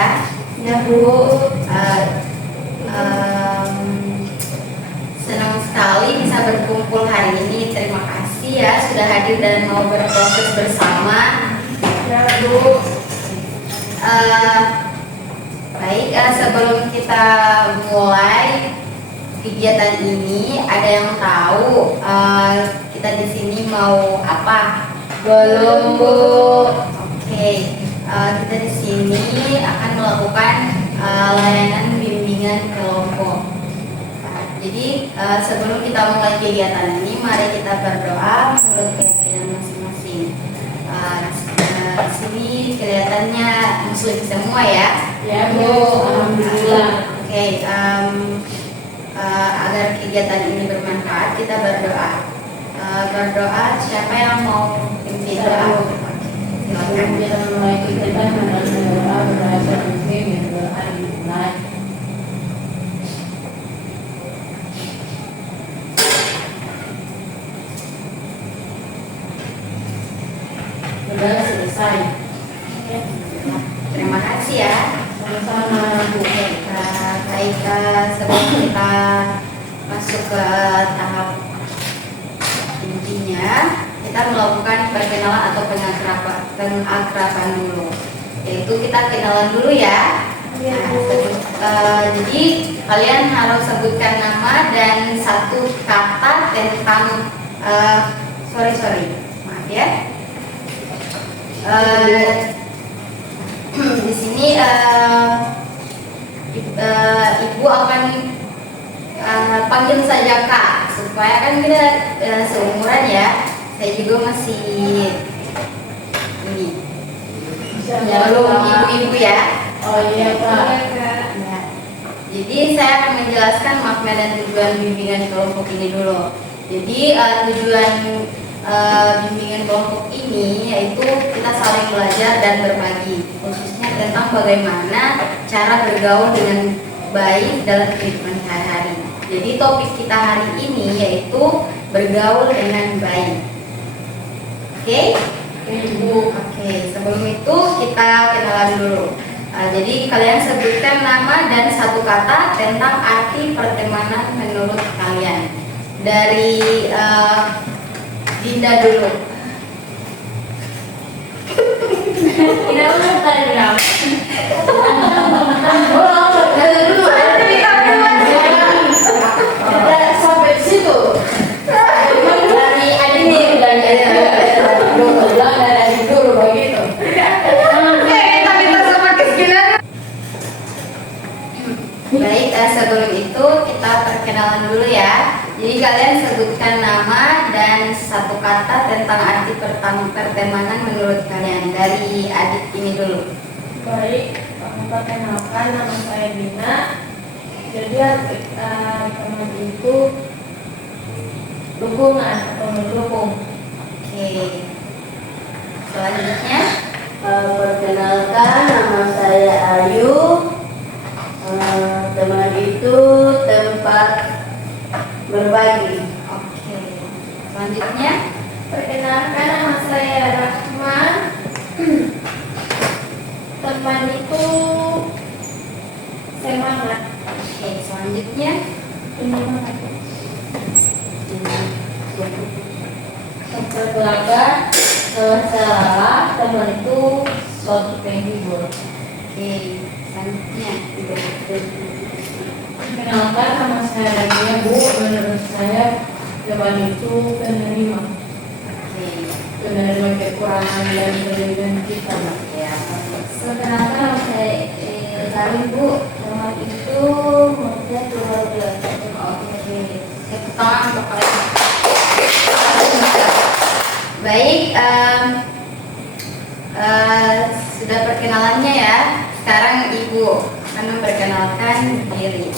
ya. Ya Bu. Senang sekali bisa berkumpul hari ini. Terima kasih ya sudah hadir dan mau berproses bersama. Ya Bu. Baik, sebelum kita mulai kegiatan ini, ada yang tahu kita di sini mau apa? Belum Bu. Oke, kita di sini akan melakukan layanan bimbingan kelompok. Jadi sebelum kita mulai kegiatan ini, mari kita berdoa menurut keyakinan masing-masing. Di sini kelihatannya muslim semua ya. Ya Bu, alhamdulillah. Oke, agar kegiatan ini bermanfaat, kita berdoa. Berdoa, siapa yang mau pimpin doa? Sebelum kita mulai kegiatan, mari kita berdoa berdoa muslim yang doa dimulai. Sudah selesai. Terima kasih ya. Sama-sama Bu. Baik, sebelum kita masuk ke tahap intinya, kita melakukan perkenalan atau pengakraban dulu. Yaitu kita kenalan dulu ya. Jadi kalian harus sebutkan nama dan satu kata tentang maaf ya. Di sini ibu akan panggil saja Kak, supaya kan kita seumuran ya. Saya juga masih ini belum ibu-ibu ya. Oh iya Pak. Nah, jadi saya akan menjelaskan makna dan tujuan bimbingan kelompok ini dulu. Jadi tujuan bimbingan kelompok ini yaitu kita saling belajar dan berbagi, khususnya tentang bagaimana cara bergaul dengan baik dalam kehidupan sehari-hari. Jadi topik kita hari ini yaitu bergaul dengan baik. Oke? Ibu. Oke, sebelum itu kita kenalan dulu. Jadi kalian sebutkan nama dan satu kata tentang arti pertemanan menurut kalian. Dari Dinda dulu. Tidak usah tanya. Sampai situ. Dari adik nih, dari adik dulu begitu. Baik, sebelum itu kita perkenalan dulu ya. Jadi kalian sebutkan nama dan satu kata tentang arti pertemanan menurut kalian. Dari adik ini dulu. Baik, perkenalkan nama saya Dina. Jadi teman itu dukungan atau mendukung. Oke. Selanjutnya, Perkenalkan, nama saya Ayu. Teman itu tempat berbagi. oke. Selanjutnya, Perkenalkan, nama saya Rahman. Teman itu semangat. oke. Selanjutnya, Penyemangat. Belakang, kalau salah, teman itu suatu penghibur. oke. Selanjutnya, Kenalkan, nama saya Dania Bu. Menurut saya teman itu penerima kekurangan dan kelebihan kita. ya. Perkenalkan, nama saya Karin Bu. Teman itu maksudnya keluarga. Oke. Tepuk tangan untuk kalian. Baik, sudah perkenalannya ya. Sekarang Ibu akan memperkenalkan diri.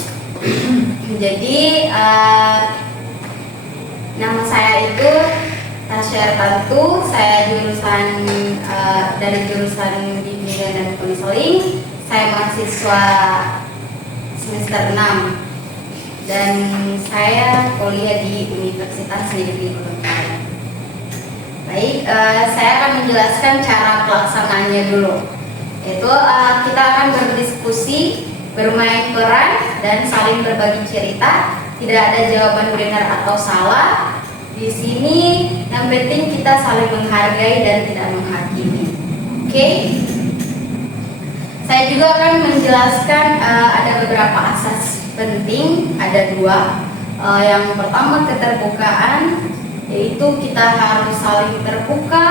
Jadi nama saya itu Tasya Tantu. Saya dari jurusan bimbingan dan konseling. Saya mahasiswa semester 6 dan saya kuliah di Universitas Negeri Gunung. Baik, saya akan menjelaskan cara pelaksanaannya dulu. Yaitu kita akan berdiskusi, bermain peran, dan saling berbagi cerita. Tidak ada jawaban benar atau salah. Di sini yang penting kita saling menghargai dan tidak menghakimi. Oke? Saya juga akan menjelaskan ada beberapa asas penting, ada 2. Yang pertama keterbukaan, yaitu kita harus saling terbuka.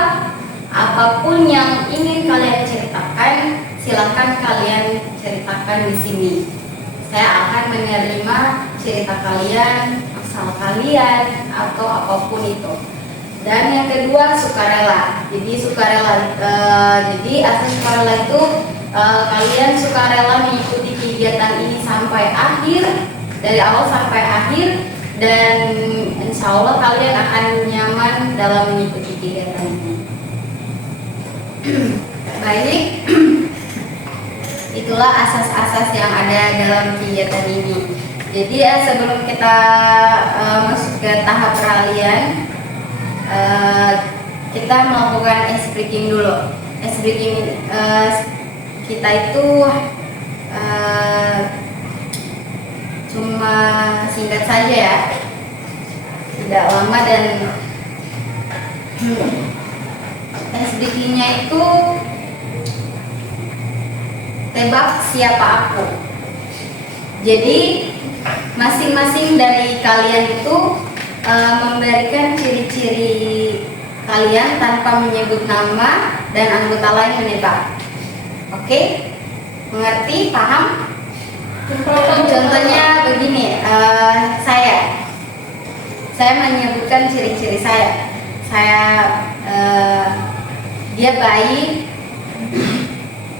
Apapun yang ingin kalian ceritakan, silakan kalian ceritakan di sini. Saya akan menerima cerita kalian, masalah kalian, atau apapun itu. Dan yang kedua sukarela. Jadi sukarela, jadi asas sukarela itu kalian sukarela mengikuti kegiatan ini sampai akhir, dari awal sampai akhir, dan insya Allah kalian akan nyaman dalam mengikuti kegiatan ini. Baik, itulah asas-asas yang ada dalam kegiatan ini. Jadi sebelum kita masuk ke tahap peralihan, kita melakukan ice breaking dulu. Ice breaking kita itu cuma singkat saja ya, tidak lama, dan ice breakingnya itu tebak siapa aku. Jadi masing-masing dari kalian itu memberikan ciri-ciri kalian tanpa menyebut nama, dan anggota lain menebak. Oke? Mengerti? Paham? Contohnya begini, saya menyebutkan ciri-ciri saya. Dia baik,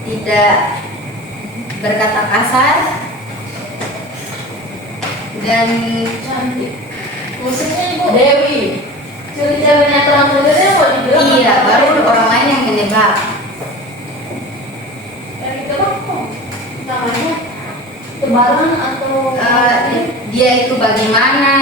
tidak berkata kasar, dan Cantik. Maksudnya Ibu Dewi. ciri-cirinya terang sendiri mau dibilang? iya, baru orang lain yang menebak. Yang ditebak kok namanya tebaran atau Dia itu bagaimana?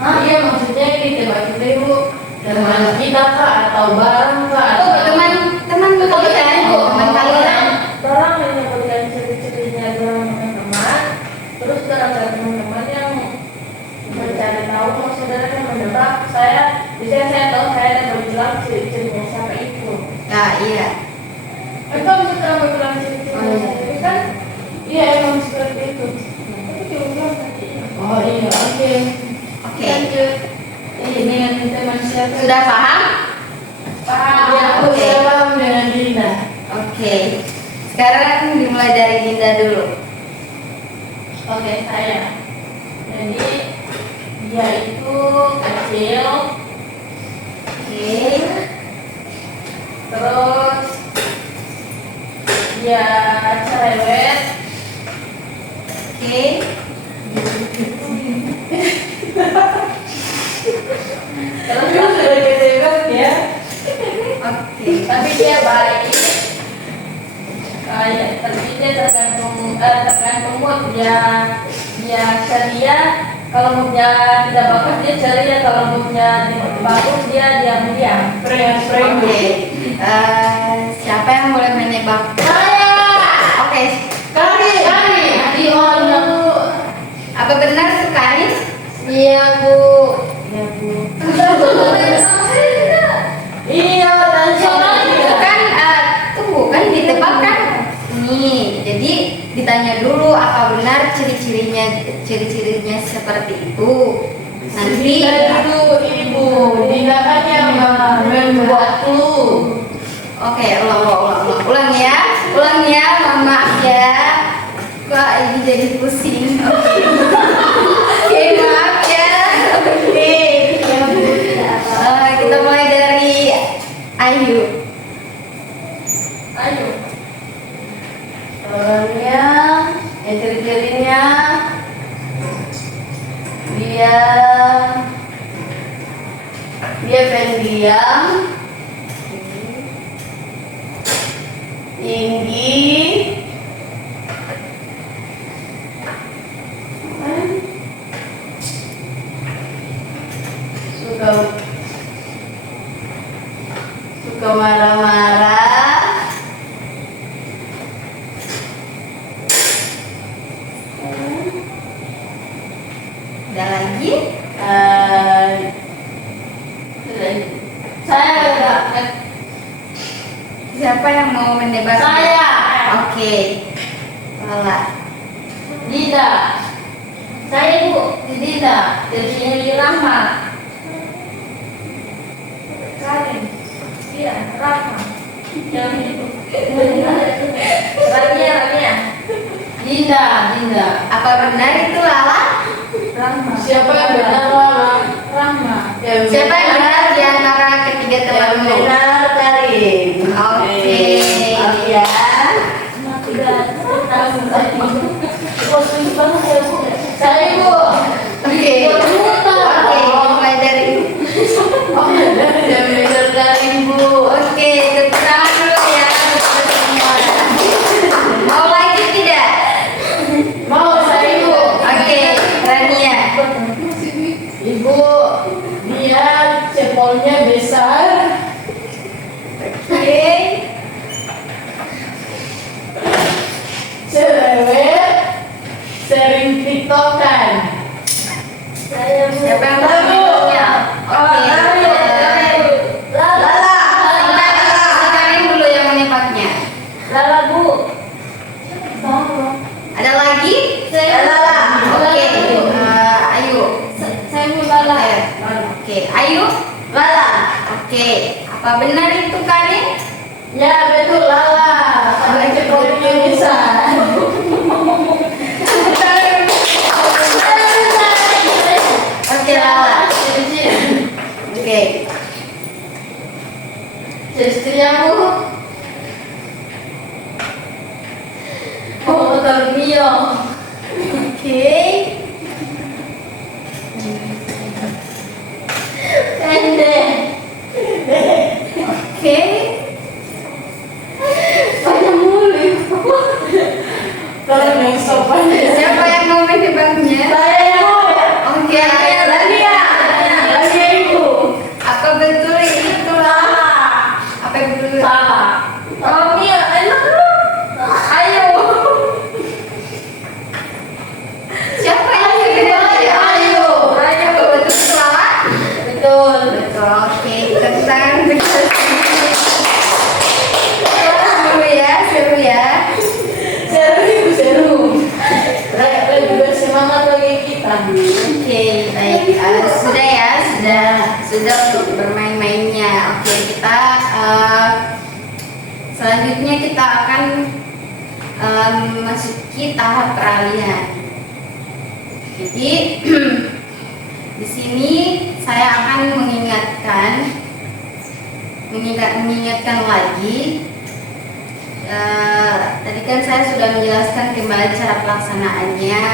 Iya, maksudnya ditebak itu Ibu teman kita kah atau barang kah? Oh, teman kalian, teman kalian. Barang menyebutkan ciri-cirinya teman-teman, terus gara-gara teman-teman yang mencari tahu, kalau saudara kan menebak, biasanya saya tahu saya ada bilang ciri-cirinya siapa itu. Nah, iya. Atau misalnya mau bilang ciri-cirinya itu kan, iya emang seperti itu. Tapi diulang tadi. Oh iya, oke. Oke. Lanjut. Ini yang teman siapa? Sudah paham? Paham. Ya, Aku oke. sudah paham dengan Dinda. Oke. Sekarang dimulai dari Dinda dulu. Oke, saya. Jadi dia itu kecil, Oke. terus dia cerewet, Oke. terus dia sudah gede banget ya. Oke. Tapi dia baik. Tapi dia tergantung mood dia ceria. Kalau moodnya tidak bagus dia ceria, kalau moodnya bagus dia diam-diam. Oke. Siapa yang boleh menebak? Saya. Oke. Kari. Di dulu. Apa benar itu Karin? Iya Bu. Iya Bu. Iya, dan Itu kan tunggu kan ditebak kan? Nih, jadi ditanya dulu apa benar ciri-cirinya seperti itu. Nanti dulu Ibu, tindakannya membuat clue. oke, ulang ya, maaf ya. Kok ini jadi pusing. Oke, maaf ya. Oke. Kita mulai dari Ayu. Ayo. Orangnya, ciri-cirinya dia pendiam, tinggi, suka marah-marah, Saya. Siapa yang mau mendebat? Saya. Oke. Lala. Dida. Saya Bu. Dida. Jadinya di Rahma. Karin. Iya, Rahma. Yang itu. Rania. Dinda. Apa benar itu Lala? Rahma. Siapa yang benar Lala? Rahma. Siapa yang benar di antara ketiga Yang temanmu? benar Karin. Oke. Maaf ya. Saya Bu. Oke. Oke, mulai dari Yang benar Karin Bu. Oke, tepuk tangan dulu ya untuk semua. Mau lagi tidak? Mau saya Bu. Oke, Rania. Ibu, dia cepolnya besar. Oke. Cerewet, sering tiktokan. Siapa yang bertanya? Oke. Lala. Sekarang dulu yang menembaknya. Lala Bu. Ada lagi? Lala. Oke. Ayu. Saya Bu Lala. Oke, Ayu. Lala. Oke. Apa benar itu Karin? Ya betul Lala. Karena cepolnya besar. Oke, Lala. Oke. Istrinya Bu. Motor Mio. Oke. Pendek. Oke. Banyak mulu. Kalau yang sopan. Siapa yang mau menebaknya? Saya Bu. Oke, Rania. Lagi Ibu. Apa betul itu Lala? Apa betul? Salah. Oh, Mia, enak lu. Ayo. Siapa yang menebak? Ayo. Apa betul itu Lala? Betul. Betul. Oke, tepuk tangan untuk kita sendiri. Seru ya, seru ya. Seru Ibu, seru. Lebih bersemangat bagi kita. Oke, baik. Sudah ya, sudah untuk bermain-mainnya. Oke, kita selanjutnya kita akan memasuki tahap peralihan. Jadi di sini saya akan mengingatkan lagi. Tadi kan saya sudah menjelaskan kembali cara pelaksanaannya.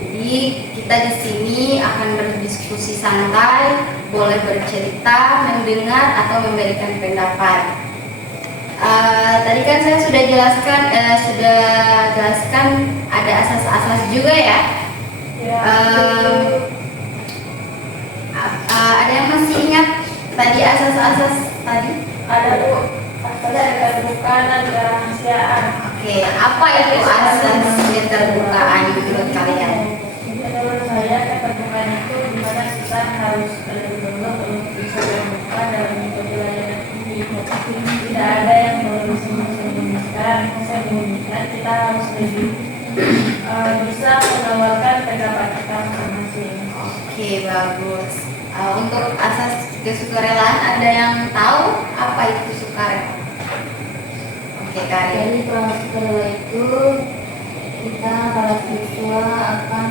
Jadi kita di sini akan berdiskusi santai, boleh bercerita, mendengar atau memberikan pendapat. Tadi kan saya sudah jelaskan ada asas-asas juga ya. Ada yang masih ingat tadi asas-asas tadi? Ada Bu. Asal keterbukaan dan kerahasiaan. Oke, apa itu asas keterbukaan menurut kalian? Menurut saya keterbukaan itu dimana kita harus benar-benar untuk bisa terbuka dalam metode layanan ini. Tidak ada yang perlu disembunyikan. Kita harus lebih bisa menawarkan pendapat kita masing-masing. Oke, bagus. Untuk asas kesukarelaan ada yang tahu apa itu sukarela? Oke, Karin. Jadi kalau itu kita para siswa akan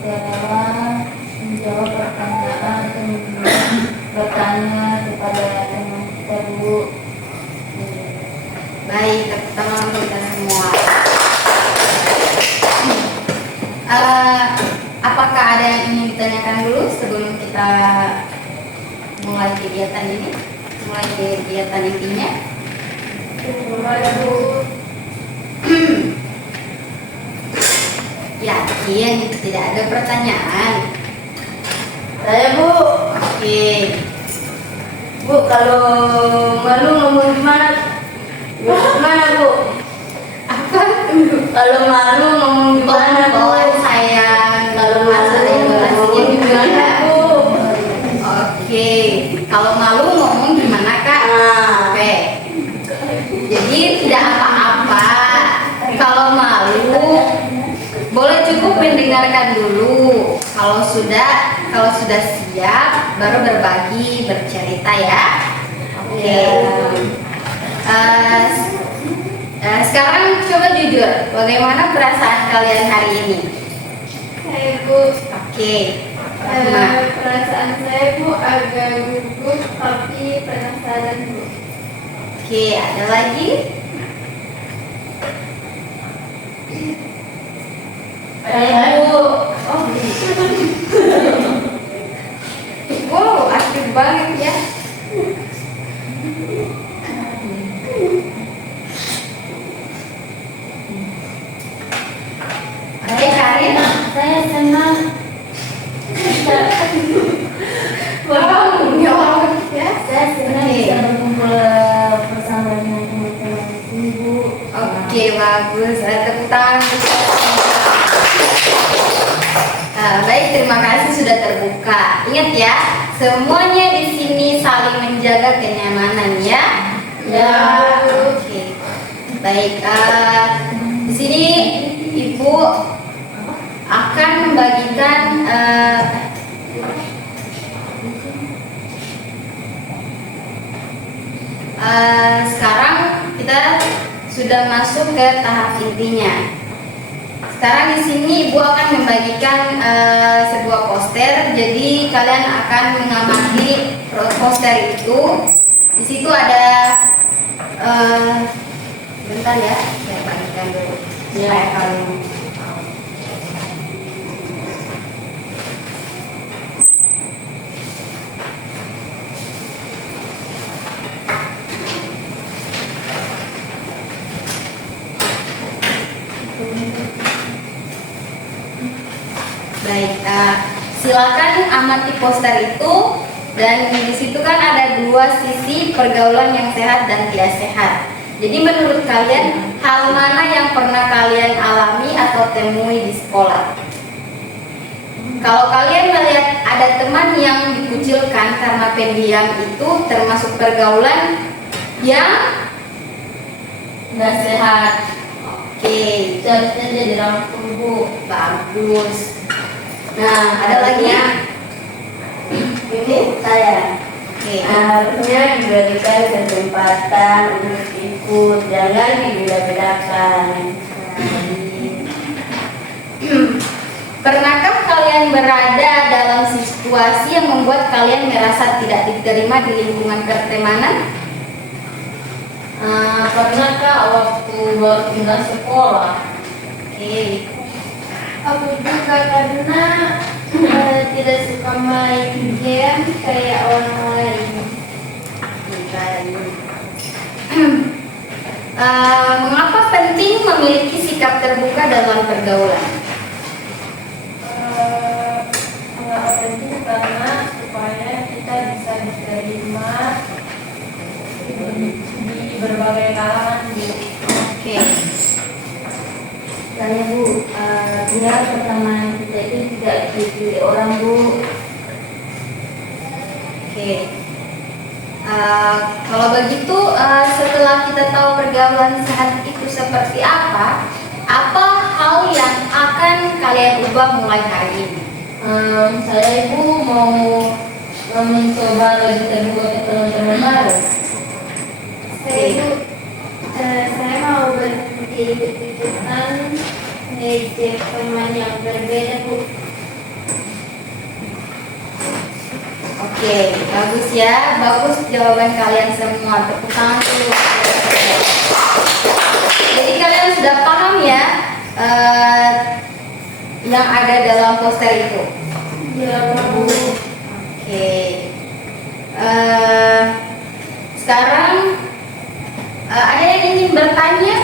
rela menjawab pertanyaan atau bertanya kepada teman kita dulu. Baik, tepuk tangan untuk kita semua. Apakah ada yang ingin ditanyakan dulu sebelum kita mulai kegiatan ini? Mulai kegiatan intinya. Yakin tidak ada pertanyaan? Saya Bu. Oke. Bu, kalau malu ngomong gimana? Gimana Bu? Apa? Kalau malu ngomong gimana Bu? Sayang. Kalau Asal malu regulasi mendengarkan dulu. Kalau sudah siap, baru berbagi, bercerita ya. Oke. Sekarang coba jujur, bagaimana perasaan kalian hari ini? Saya Bu, Oke. Nah, perasaan saya Bu agak gugup tapi penasaran Bu. oke, ada lagi? Saya Bu. Oh, wow, aktif banget ya. Oke, Karin. Saya senang. Wow, jawab ya. Saya senang Oke. bisa berkumpul bersama dengan teman-teman di sini Bu. Oke, bagus. Tepuk tangan. Baik, terima kasih sudah terbuka. Ingat ya, semuanya di sini saling menjaga kenyamanan ya. Ya. Oke. Baik, di sini Ibu akan membagikan sekarang kita sudah masuk ke tahap intinya. Sekarang di sini Ibu akan membagikan sebuah poster. Jadi kalian akan mengamati poster itu. Di situ ada bentar ya, saya bagikan dulu supaya kalian. Baik, silakan amati poster itu, dan di situ kan ada dua sisi pergaulan yang sehat dan tidak sehat. Jadi menurut kalian hal mana yang pernah kalian alami atau temui di sekolah? Kalau kalian melihat ada teman yang dikucilkan karena pendiam, itu termasuk pergaulan yang Nggak sehat. oke, Seharusnya jadi rangkul Bu. bagus. Nah, ada lagi ya? Ibu saya. Oke. Harusnya diberikan kesempatan untuk ikut, jangan dibeda-bedakan. Pernahkah kalian berada dalam situasi yang membuat kalian merasa tidak diterima di lingkungan pertemanan? Pernah Kak waktu baru pindah sekolah. Oke. Aku juga karena tidak suka main game kayak orang lain. Mengapa penting memiliki sikap terbuka dalam pergaulan? Sangat penting karena supaya kita bisa diterima di berbagai kalangan Bu. Oke. Soalnya Bu, biar pertemanan kita itu tidak dipilih orang Bu. Oke. Kalau begitu, setelah kita tahu pergaulan sehat itu seperti apa hal yang akan kalian ubah mulai hari ini? Saya Ibu mau mencoba lebih terbuka ke teman-teman baru. Saya mau berhenti ikut-ikutan ngejek teman yang berbeda Bu. Oke, bagus ya, bagus jawaban kalian semua. Tepuk tangan dulu. Jadi kalian sudah paham ya yang ada dalam poster itu. Ya Bu. Oke. Sekarang ada yang ingin bertanya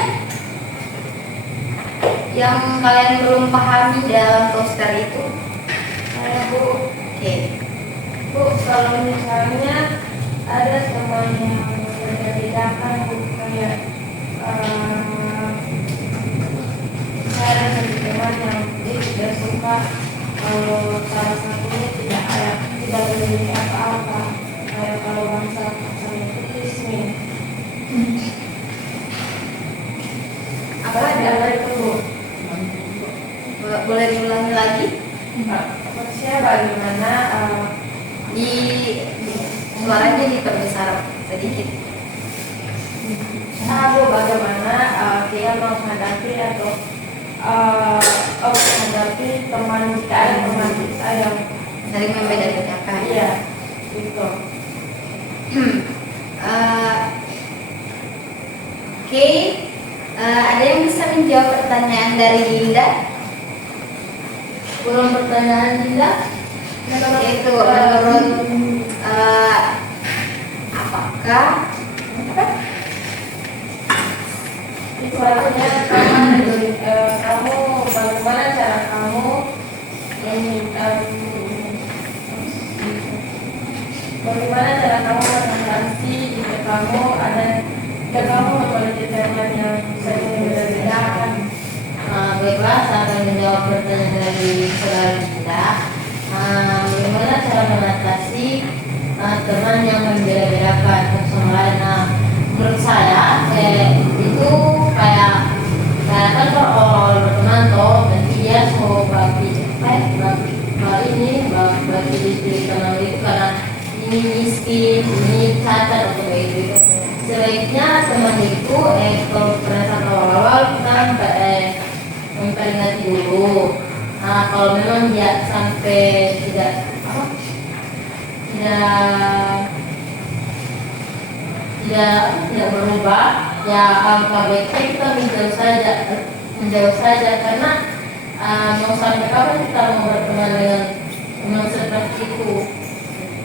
yang kalian belum pahami dalam poster itu? Saya Bu. Oke. Bu, kalau misalnya ada teman yang berbeda-bedakan Bu, kayak saya ada satu teman yang dia tidak suka kalau salah satunya tidak memiliki apa-apa, kayak kalau bangsa fanatisme. Apa ada itu Bu? Boleh diulangi lagi? bagaimana Di suaranya diperbesar sedikit. bagaimana kita menghadapi atau menghadapi teman kita, ada teman kita yang Saling membeda-bedakan. iya gitu. Oke, ada yang bisa menjawab pertanyaan dari Dinda? Ulang pertanyaan Dinda. Yaitu menurut apakah Itu artinya kamu bagaimana cara kamu bagaimana cara kamu mengatasi jika kamu memiliki teman yang bisa berbeda-bedakan. Baiklah, saya akan menjawab pertanyaan dari saudara Dinda. Bagaimana cara mengatasi teman yang membeda-bedakan satu sama lain? Menurut saya itu kayak kan kalau orang berteman toh, nanti dia mau bagi diri teman itu karena ini miskin, ini cacat atau kayak gitu. Sebaiknya teman itu kalau perasaan awal-awal kita memperingati dulu. Kalau memang dia sampai tidak berubah, ya alangkah baiknya kita menjauh saja karena mau sampai kapan kita mau berteman dengan teman seperti itu,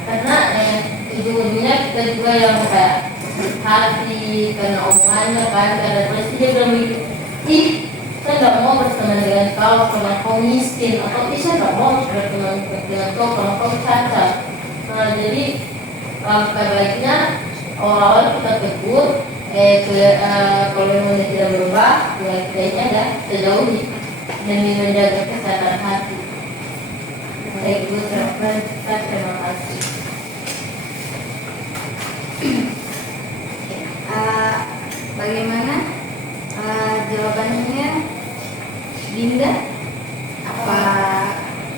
karena ujung-ujungnya kita juga yang kayak hati karena omongannya kan, karena pasti dia bilang saya nggak mau berteman dengan kau karena kau miskin, atau saya nggak mau berteman dengan kau karena kau cacat. Jadi alangkah baiknya awal-awal kita tegur, kalau memang dia tidak berubah, ya baiknya ya kita demi menjaga kesehatan hati. Baik, Bu, terima kasih. Bagaimana jawabannya, Dinda? Apa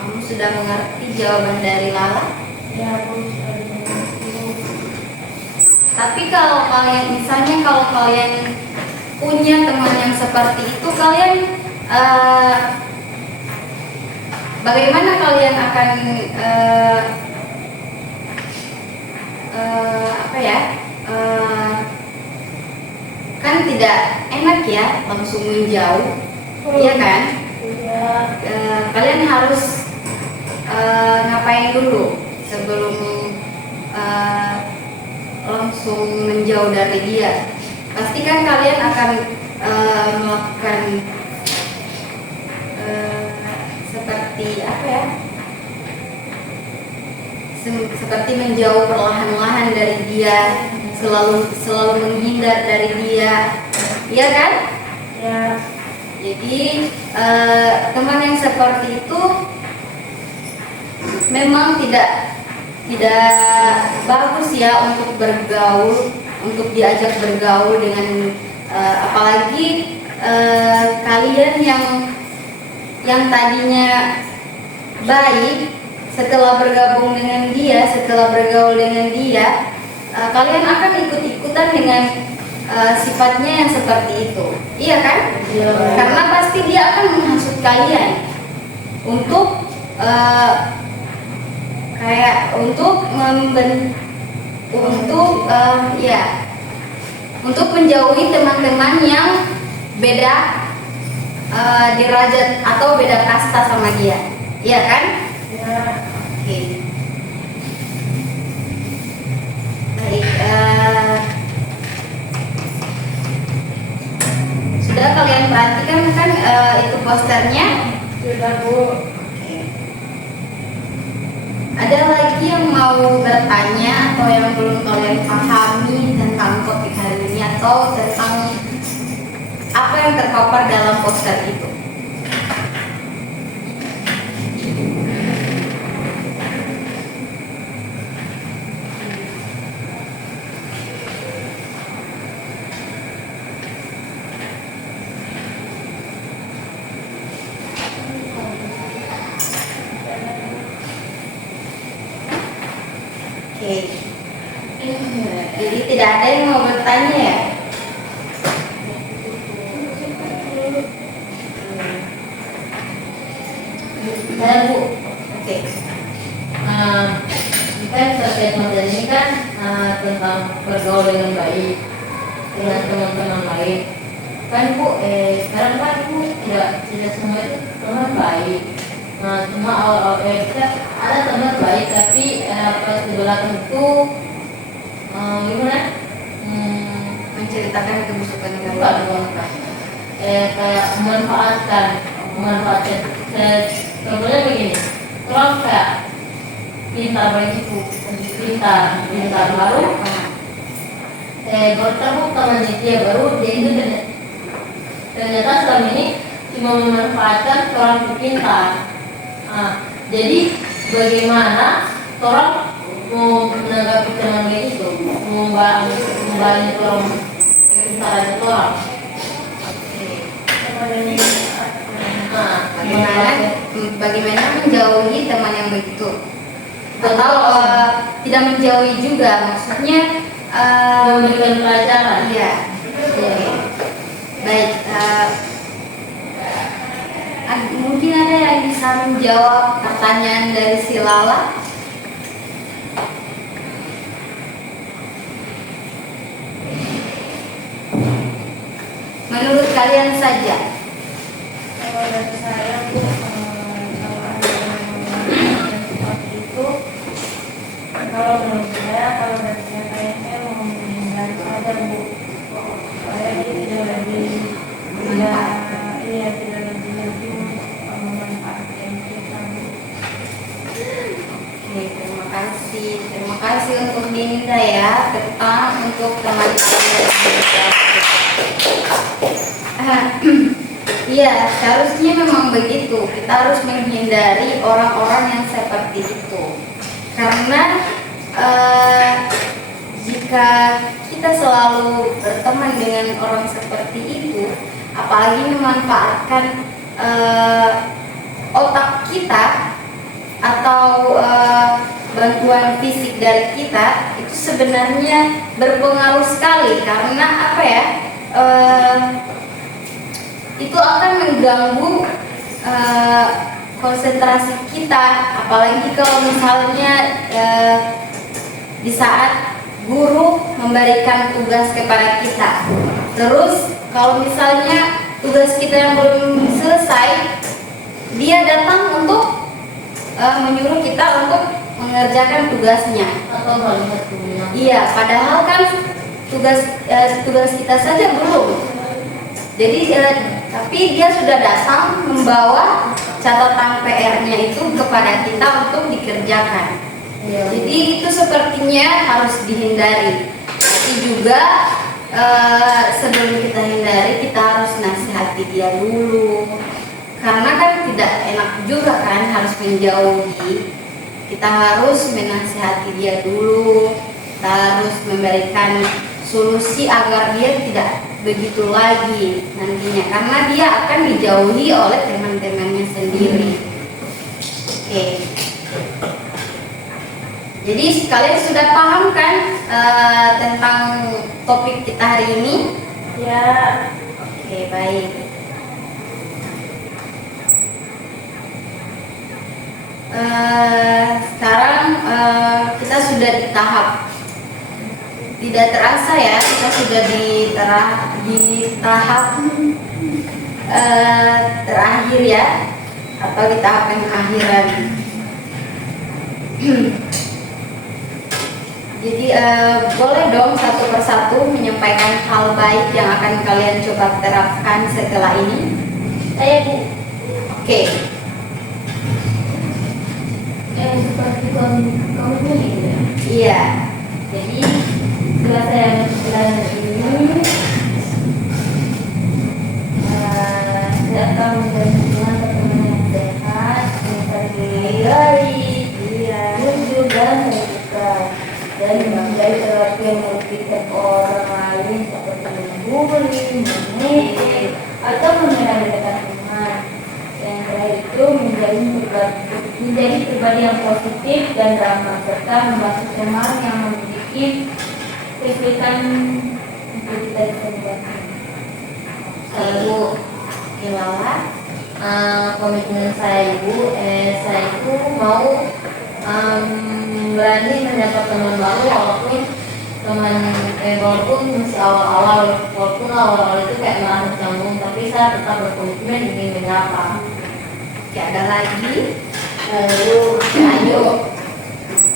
kamu sudah mengerti jawaban dari Lala? Ya, aku sudah mengerti. Tapi kalau kalian punya teman yang seperti itu, kalian bagaimana kalian akan kan tidak enak ya langsung menjauh, iya kan? Ya, Kalian harus ngapain dulu sebelum langsung menjauh dari dia? Pasti kan kalian akan melakukan seperti seperti menjauh perlahan-lahan dari dia, selalu menghindar dari dia, iya kan? ya, Jadi teman yang seperti itu memang tidak bagus ya untuk bergaul, untuk diajak bergaul dengan apalagi kalian yang tadinya baik, setelah bergabung dengan dia, setelah bergaul dengan dia, kalian akan ikut-ikutan dengan sifatnya yang seperti itu, iya kan? Iya. Karena pasti dia akan menghasut kalian untuk untuk menjauhi teman-teman yang beda derajat atau beda kasta sama dia, iya kan? ya. Oke. Baik, sudah kalian perhatikan kan itu posternya? Sudah, Bu. Ada lagi yang mau bertanya atau yang belum kalian pahami tentang topik hari ini atau tentang apa yang terpapar dalam poster itu? Oke. Jadi tidak ada yang mau bertanya ya? Saya Bu, Oke. kan terkait materi ini kan tentang bergaul dengan baik dengan teman-teman baik. Kan Bu, sekarang kan Bu tidak semua itu teman baik. Nah, cuma awal-awal kita ada teman baik tapi pas di belakang itu gimana? Menceritakan kebusukan Bukan, bukan. Kayak memanfaatkan. Contohnya begini, orang kayak pintar begitu, pintar baru. Bertemu temannya dia baru dia itu ternyata selama ini cuma memanfaatkan orang pintar. Jadi bagaimana orang mau menanggapi teman itu, membantu orang pintar itu orang. Bagaimana menjauhi teman yang begitu? Atau tidak menjauhi juga, maksudnya memberikan pelajaran. Iya. Baik. Mungkin ada yang bisa menjawab pertanyaan dari si Lala? Menurut kalian saja. Kalau dari saya Bu, kalau ada yang seperti itu, kalau menurut saya, kalau dari saya kayaknya mau menghindari saja Bu, supaya dia tidak lebih memanfaatkan kita Bu. Oke, terima kasih untuk Dinda ya tentang untuk teman-teman. Iya, seharusnya memang begitu. Kita harus menghindari orang-orang yang seperti itu. Karena jika kita selalu berteman dengan orang seperti itu, apalagi memanfaatkan otak kita atau bantuan fisik dari kita, itu sebenarnya berpengaruh sekali. Karena apa ya? Itu akan mengganggu konsentrasi kita, apalagi kalau misalnya di saat guru memberikan tugas kepada kita, terus kalau misalnya tugas kita yang belum selesai, dia datang untuk menyuruh kita untuk mengerjakan tugasnya. Atau melihat dunia. Iya, padahal kan tugas kita saja belum. Jadi tapi dia sudah datang membawa catatan PR-nya itu kepada kita untuk dikerjakan. Iya. Jadi itu sepertinya harus dihindari. Tapi juga sebelum kita hindari, kita harus nasihati dia dulu. Karena kan tidak enak juga kan harus menjauhi. Kita harus menasihati dia dulu. Kita harus memberikan solusi agar dia tidak begitu lagi nantinya, karena dia akan dijauhi oleh teman-temannya sendiri. Oke. Jadi kalian sudah paham kan tentang topik kita hari ini? Ya, Oke, baik. Sekarang kita sudah di tahap, tidak terasa ya, kita sudah di tahap terakhir ya, atau di tahap pengakhiran. Jadi boleh dong satu persatu menyampaikan hal baik yang akan kalian coba terapkan setelah ini. Saya Bu, Oke. seperti kamu ini ya. Iya. Jadi setelah saya menjalani ini, saya akan menjadi teman yang sehat, yang baik, dan juga terbuka dan menghindari sesuatu yang merugikan orang lain seperti membuli, mengejek, atau menyerang teman. Yang terakhir itu menjadi pribadi yang positif dan ramah serta membantu teman yang memiliki kesulitan untuk kita bisa membantu. Ibu Ilala, komitmen saya Ibu, saya itu mau berani menyapa teman baru walaupun masih walaupun awal-awal itu kayak merasa canggung, tapi saya tetap berkomitmen ingin menyapa. Tidak ada lagi. Ayo,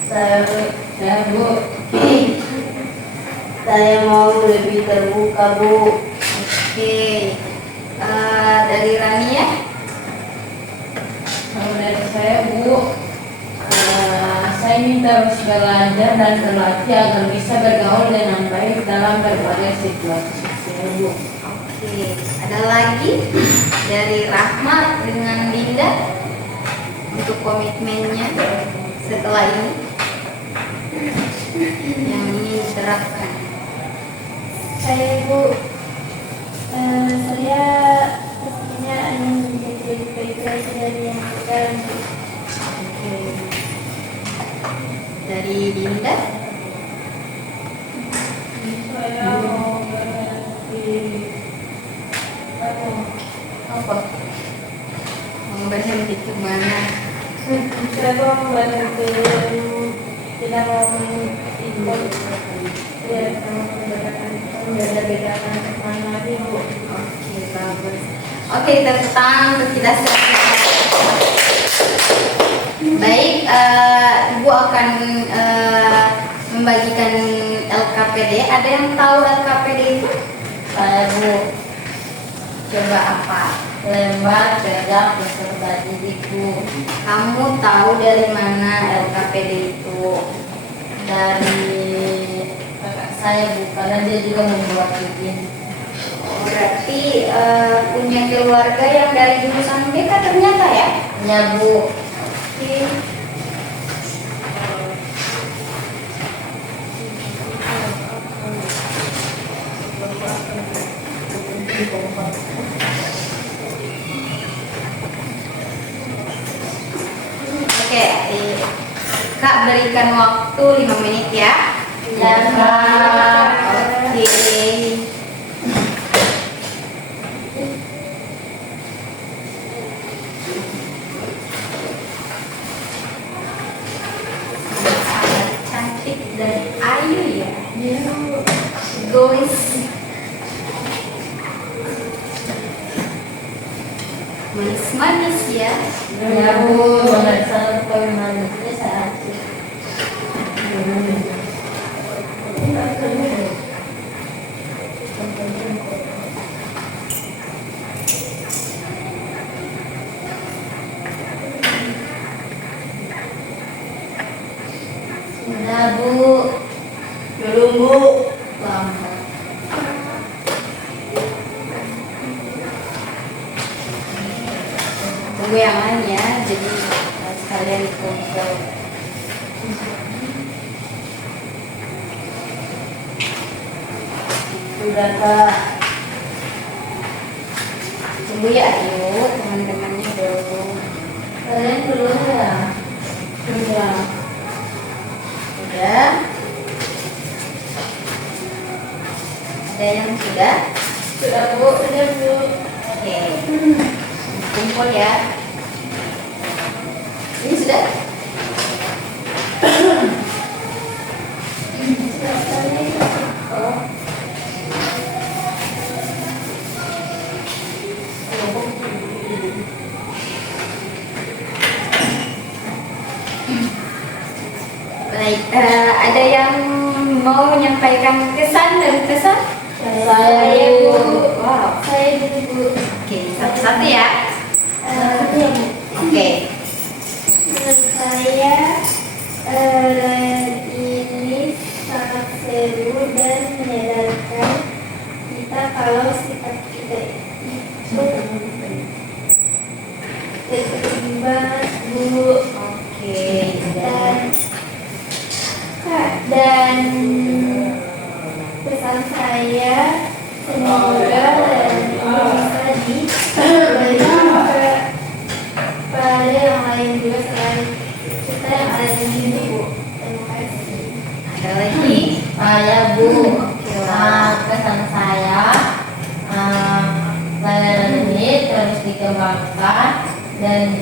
saya Bu. Oke. Saya mau lebih terbuka Bu. Oke. Dari Rania. Kalau dari saya Bu, saya minta terus belajar dan berlatih agar bisa bergaul dengan baik dalam berbagai situasi. Bu. Oke. Ada lagi dari Rahma dengan Dinda untuk komitmennya setelah ini yang ingin diterapkan. Saya Bu, saya pastinya ingin menjadi lebih baik lagi dari yang sekarang. Oke. Dari Dinda. Saya mau berhenti Apa? Mau berhenti kemana? saya mau berhenti tidak mau ikut ya sama beda-bedakan mana lagi Bu. Oke, bagus. Oke, tepuk tangan untuk kita semua. Baik, Ibu akan membagikan LKPD. Ada yang tahu LKPD itu? Saya Bu, Coba apa? lembar kerja peserta didik Bu. Kamu tahu dari mana LKPD itu? Dari kakak saya Bu, karena dia juga membuat izin. Berarti punya keluarga yang dari jurusan BK ternyata ya? Ya Bu, Oke. Oke, Kak berikan waktu 5 menit ya. Ya, Kak. Oke. Sangat cantik dan ayu ya. Guys. Manis-manis ya. ya Bu, mengenai salah manisnya saya asik. Sudah Bu. Belum Bu. Lambat. Tunggu yang lain ya, jadi sekalian kumpul. Sudah Kak. Tunggu ya, ayo teman-temannya dulu. Kalian belum ya? Sudah. Sudah. Ada yang sudah? Sudah Bu, sudah Bu. Oke. Kumpul ya. Ini sudah? Oh. Baik, ada yang mau menyampaikan kesan dan pesan? Saya Bu. Wow. Saya dulu Bu. Oke, satu-satu ya. Oke. Menurut saya ini sangat seru dan menyadarkan kita kalau sikap kita itu seimbang Bu. Oke. Dan pesan saya semoga ini bisa diberikan ke lain juga selain kita yang ada di sini, Bu. Terima kasih. Ada lagi? Saya Bu, Oke, pesan saya layanan ini terus dikembangkan dan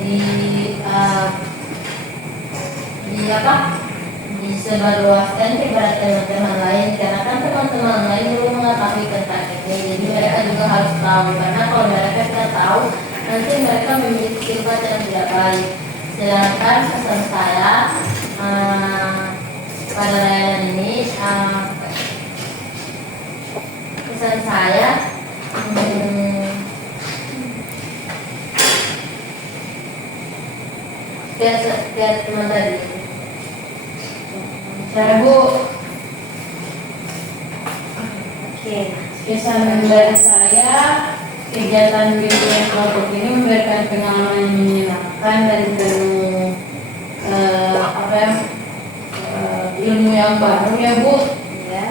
disebarluaskan kepada teman-teman lain, karena kan teman-teman lain belum mengetahui tentang ini, jadi mereka juga harus tahu, karena kalau mereka tidak tahu nanti mereka memiliki sifat yang tidak baik. Sedangkan pesan saya pada layanan ini, pesan saya lihat teman tadi. Saya Bu, Oke. pesan dari saya, kegiatan bimbingan kelompok ini memberikan pengalaman yang menyenangkan dan penuh ilmu yang baru ya Bu. Ya.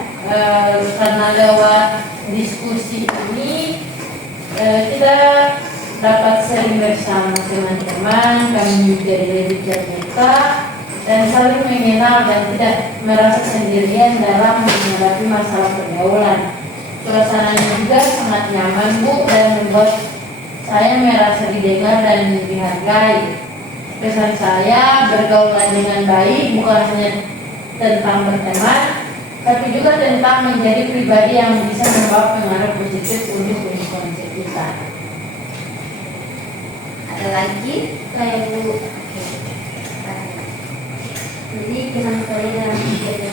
Karena lewat diskusi ini kita dapat sering bersama teman-teman, kami menjadi lebih terbuka dan saling mengenal dan tidak merasa sendirian dalam menghadapi masalah pergaulan. Suasananya juga sangat nyaman Bu dan membuat saya merasa didengar dan dihargai. Pesan saya, bergaullah dengan baik bukan hanya tentang berteman, tapi juga tentang menjadi pribadi yang bisa membawa pengaruh positif untuk lingkungan sekitar. Ada lagi? Saya Bu. Jadi pesan saya dalam kegiatan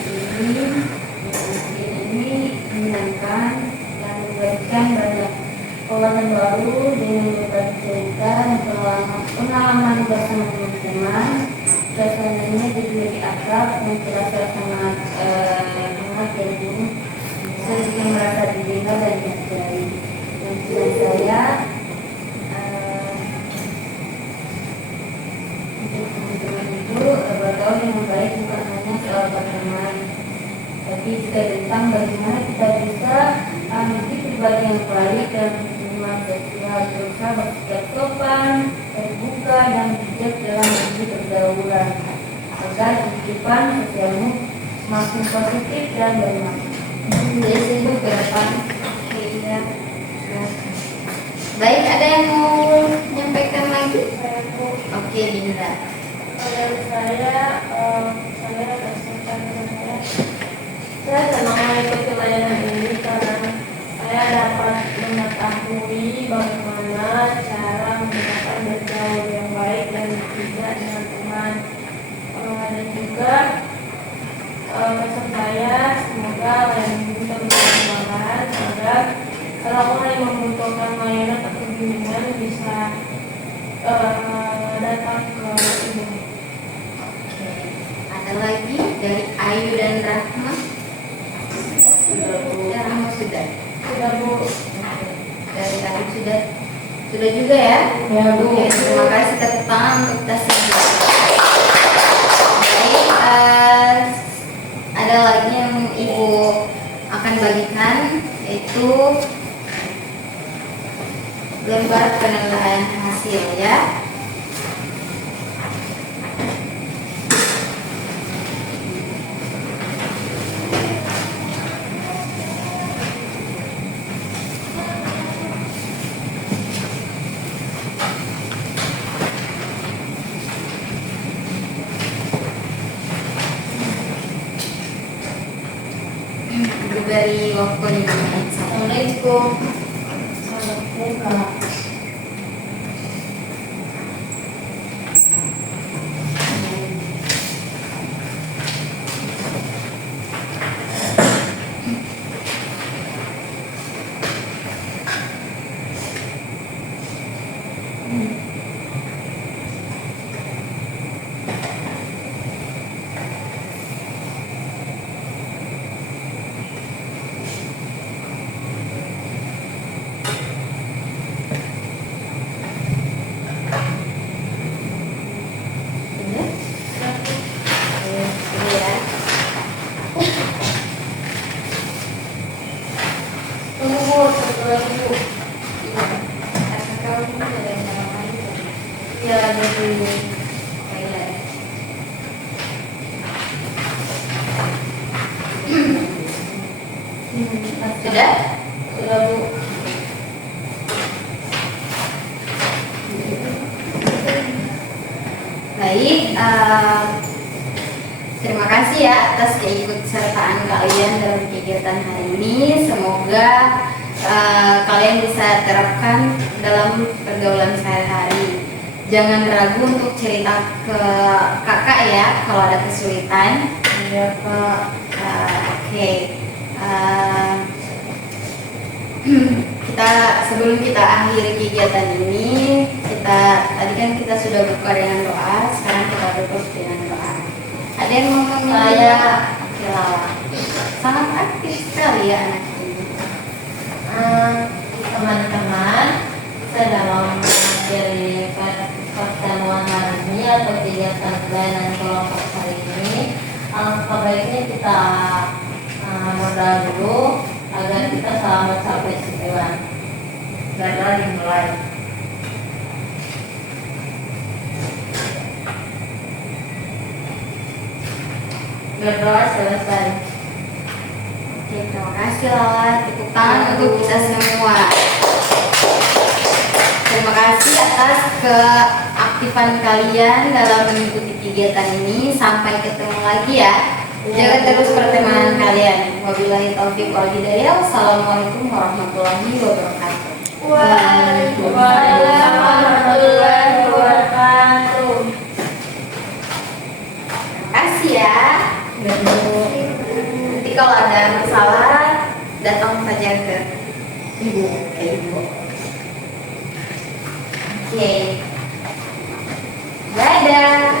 ini menyenangkan dan memberikan banyak pengalaman baru dengan berbagi cerita dan pengalaman bersama teman-teman. Suasananya jadi lebih akrab dan terasa sangat hangat dan saya juga merasa didengar dan dihargai. Dan pesan saya untuk teman-teman itu bergaul dengan baik bukan hanya soal berteman, tapi juga tentang bagaimana kita bisa menjadi pribadi yang baik dan menerima sosial, berusaha bersikap sopan, terbuka dan bijak dalam menjadi pergaulan agar kehidupan sosialmu semakin positif dan bermakna. Jadi sibuk ke depan. Oke, ya. Baik, ada yang mau menyampaikan lagi? Oke, Dinda. Dari saya senang mengikuti layanan ini karena saya dapat mengetahui bagaimana cara menggunakan bergaul yang baik dan bijak dengan teman. Dan juga pesan saya, semoga layanan ini bisa berkembang agar kalau orang yang membutuhkan layanan atau bimbingan bisa datang ke ini. Ada lagi dari Ayu dan Rahma? Rahma sudah. Sudah Bu. Dari Ayu sudah juga ya? Ya Bu. Oke, terima kasih, tepuk tangan untuk kita semua. Baik, ada lagi yang Ibu akan bagikan, yaitu lembar penilaian hasil ya. Beri waktu 5 menit. Assalamualaikum. Sudah? Sudah Bu. Baik, terima kasih ya atas keikutsertaan kalian dalam kegiatan hari ini. Semoga kalian bisa terapkan dalam pergaulan sehari-hari. Jangan ragu untuk cerita ke kakak ya kalau ada kesulitan. Iya Kak. Oke. Kita sebelum kita akhiri kegiatan ini, tadi kan kita sudah buka dengan doa, sekarang kita tutup dengan doa. Ada yang mau Saya. Oke, Lala. Sangat aktif sekali ya anak ini. Teman-teman, saya dalam mengakhiri pertemuan hari ini atau kegiatan pelayanan kelompok hari ini, alangkah baiknya kita berdoa dulu agar kita selamat sampai tujuan. Dan mari mulai. Berdoa selesai. Oke, terima kasih Lala. Tepuk tangan untuk kita semua. Terima kasih atas keaktifan kalian dalam mengikuti kegiatan ini. Sampai ketemu lagi ya. Jaga terus pertemanan kalian. Wabillahi taufiq wal hidayah. Wassalamualaikum warahmatullahi wabarakatuh. Waalaikumsalam warahmatullahi wabarakatuh. Terima kasih ya. Nanti kalau ada masalah datang saja ke ibu. Oke. Dadah.